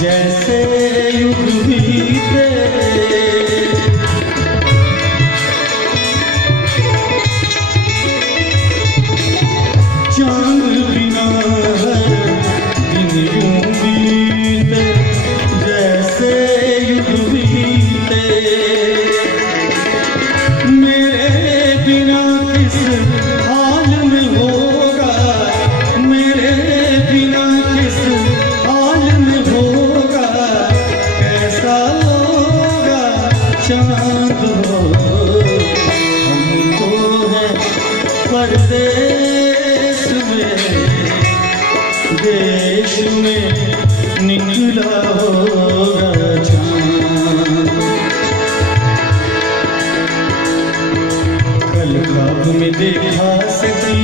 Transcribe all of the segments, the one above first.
जैसे युग बीते चांद बिना दिन यूं बीते जैसे युग बीते मेरे बिना किस हाल में होगा मेरे बिना किस हाल में होगा कैसा होगा चांद हो हमको है परदेश में देश में निकला होगा चांद कल ख्वाब में देखा सकी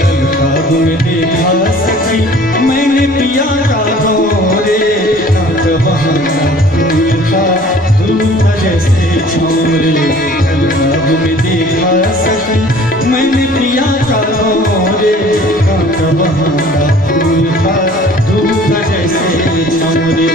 कल ख्वाब में देखा सकी मैंने पिया का गोरे वहाँ फूल का धूप जैसे छोरे कल ख्वाब में देखा सकी मैंने पिया का गोरे वहाँ फूल का धूप जैसे छोरे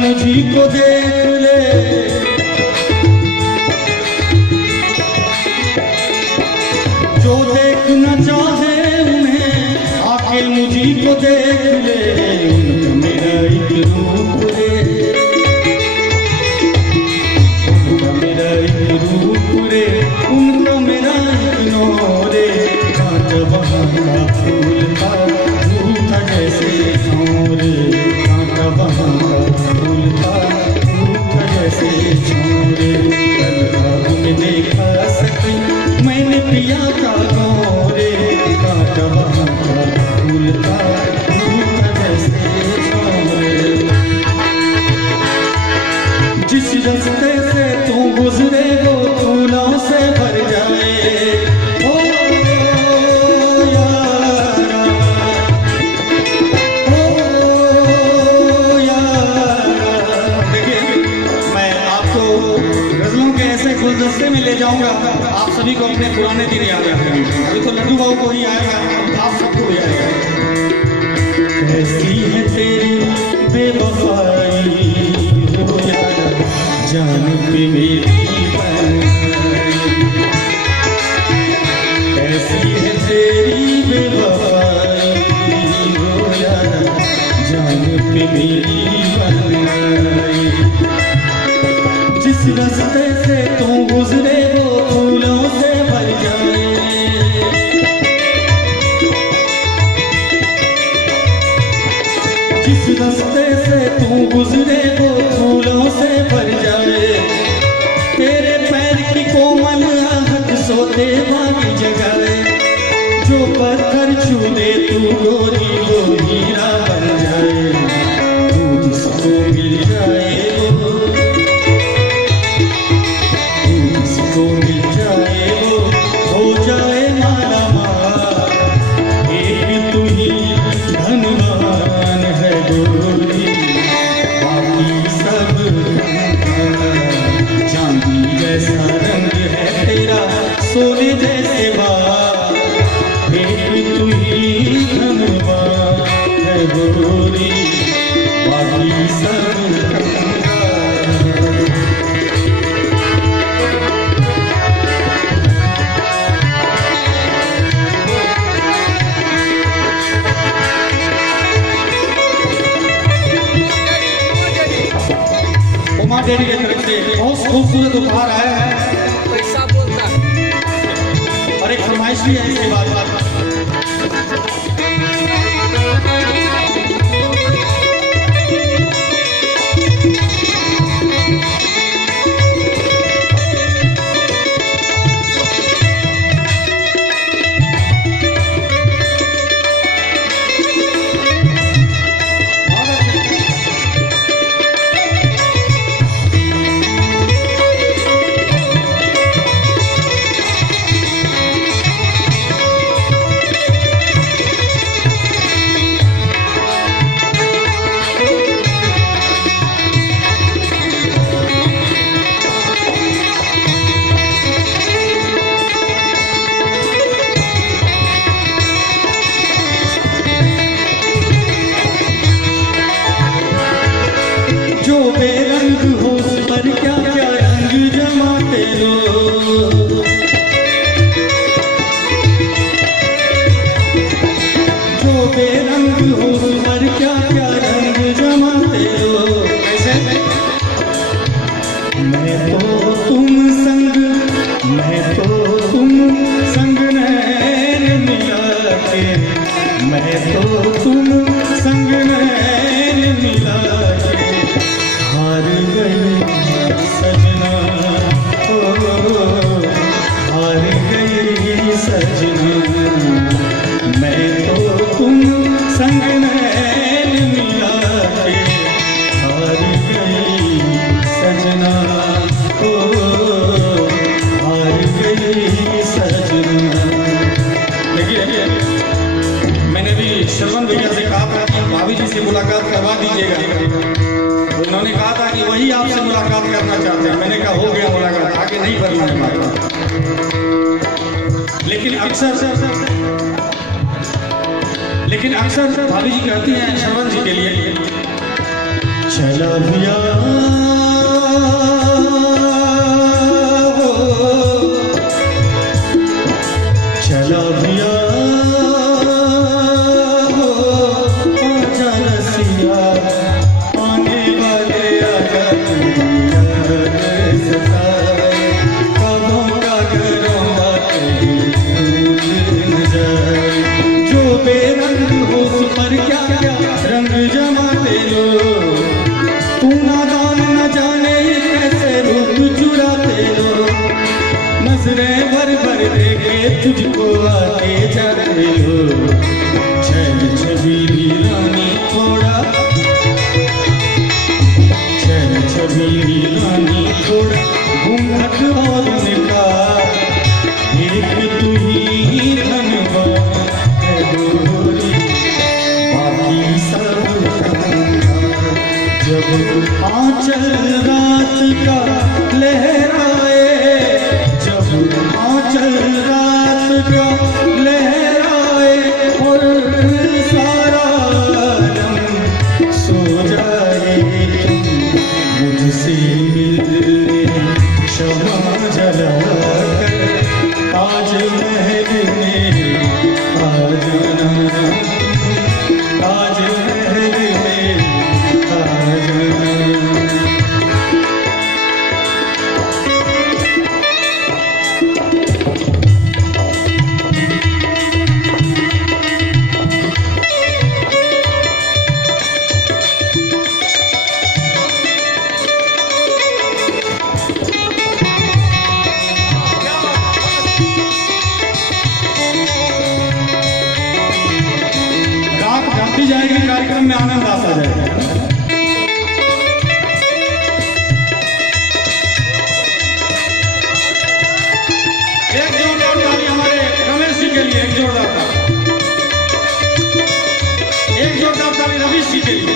मुझी को देख ले जो देखना चाहे उन्हें आके मुझी को देख ले उनका मेरा एक रूप रे उनका मेरा एक रूप रे उनका मेरा एक नोरे कांटा वहाँ का फूल था झूठा जैसे छोरे कांटा वहाँ का फूल था झूठा जैसे छोरे कल ख्वाब में देखा सकी मैंने पिया का गोरे कांटा वहाँ का फूल था झूठा जैसे छोरे जिस रास्ते से तू गुजरे वो फूलों से भर जाए ओ यारा ओ यारा देखिए मैं आपको गजलों के ऐसे गुलदस्ते में ले जाऊंगा आप सभी को अपने पुराने दिन याद आ जाएंगे अभी तो लड्डू बाबू को ही आएगा आप सबको भी आएगा कैसी है तेरी बेवफाई हो यारा जान पे मेरी कैसी है तेरी बेवफाई हो यारा जान पे मेरी बनाई जिस रास्ते से तू गुजरे वो फूलों से भर जाए जिस रास्ते से तू गुजरे वो फूलों से भर जाए तेरे पैर की कोमल आहट सोते वाली जगाए जो पत्थर छू दे तू गोरी वो हीरा बन जाए तू जिसको मिल जाए वो तू जिसको मिल जाए वो हो जाए माला माल एक तू ही धनवान है गोरी बाकी सब चांदी जैसा रंग है तेरा सोने जैसे बाल एक तू ही धनवान है गोरी बाकी सब डेडी की तरफ से बहुत खूबसूरत उपहार आया है। पैसा बोलता है फरमाइश भी है इसके बाद। जो बेरंग हो उस पर क्या क्या रंग जमाते लो, जो बेरंग हो उस पर क्या क्या रंग जमाते हो। कैसे? मैं तो तुम संग, मैं तो तुम संग नैन मिला के, मैं तो तुम संग नैन मिला के हार गई सजना, ओ हार गई सजना। मैं तो तुम संग नैन मिला के हार गई सजना, ओ हार गई सजना। देखिए, मैंने भी श्रवण भैया से कहा था कि भाभी जी से मुलाकात करवा दीजिएगा। उन्होंने कहा था कि वही आपसे मुलाकात करना चाहते हैं। मैंने कहा हो गया मुलाकात, आगे नहीं करना है बात। लेकिन अक्सर भाभी जी कहती हैं श्रवण जी के लिए, चला भैया चला भैया आजा रसिया, आने वाले आजा दुनिया सताए, कबों का घरों न जाए। जो बेरंग हो उस पर क्या क्या रंग जमाते लो, तू नादान न जाने कैसे रूप चुराते लो। नजरें भर भर देखे तुझको आते जाते हो, छल छबीली रानी थोड़ा, छल छबीली रानी थोड़ा घूंघट और निकाल, एक तू ही धनवान है गोरी, बाकी सब कंगाल। जब आंचल रात का लहराए, जब आंचल रात का लहराए और सारा आलम सो जाए, तुम मुझसे मिलने क्षमा जला कर ताज महल में आ जाना, ताज महल में आ जाना। रात ढलती जाएगी, कार्यक्रम में आनंद आता जाएगा। एक जोरदार ताली हमारे रमेश जी के लिए, एक जोरदार ताली, एक जोरदार ताली रवीश जी के लिए,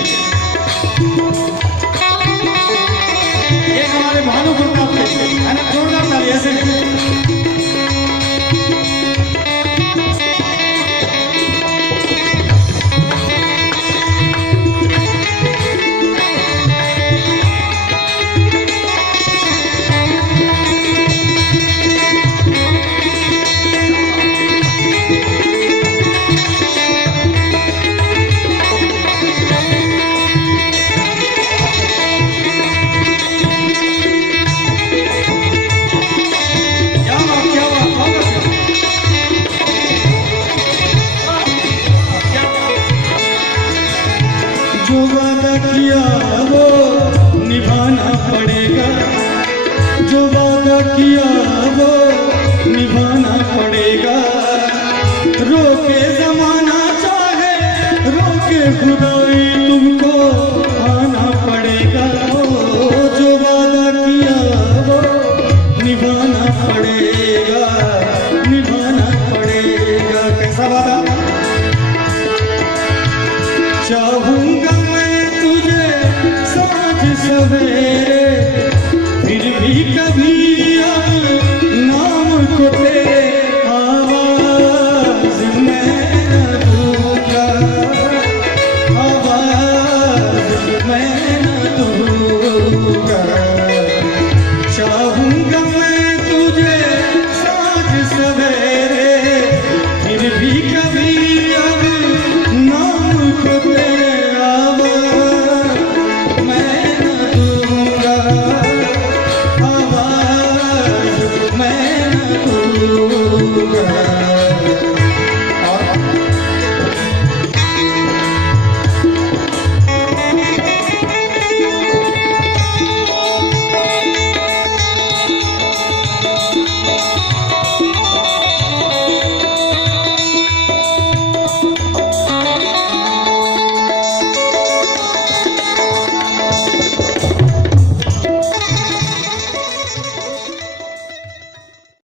एक हमारे भानु प्रताप के लिए, है ना? जोरदार ताली ऐसे। क्या निभाना पड़ेगा। रोके जमाना चाहे रोके खुदाई तुमको आना पड़ेगा। जो वादा किया वो निभाना पड़ेगा, निभाना पड़ेगा। कैसा वादा? चाहूंगा मैं तुझे साँझ सवेरे, फिर भी कभी अब नाम को तेरे आवाज मैं न दूंगा, आवाज मैं न दूंगा। चाहूंगा मैं तुझे साँझ सवेरे, फिर भी कभी अब नाम को तेरे आवाज मैं न दूंगा, आवाज मैं न दूंगा।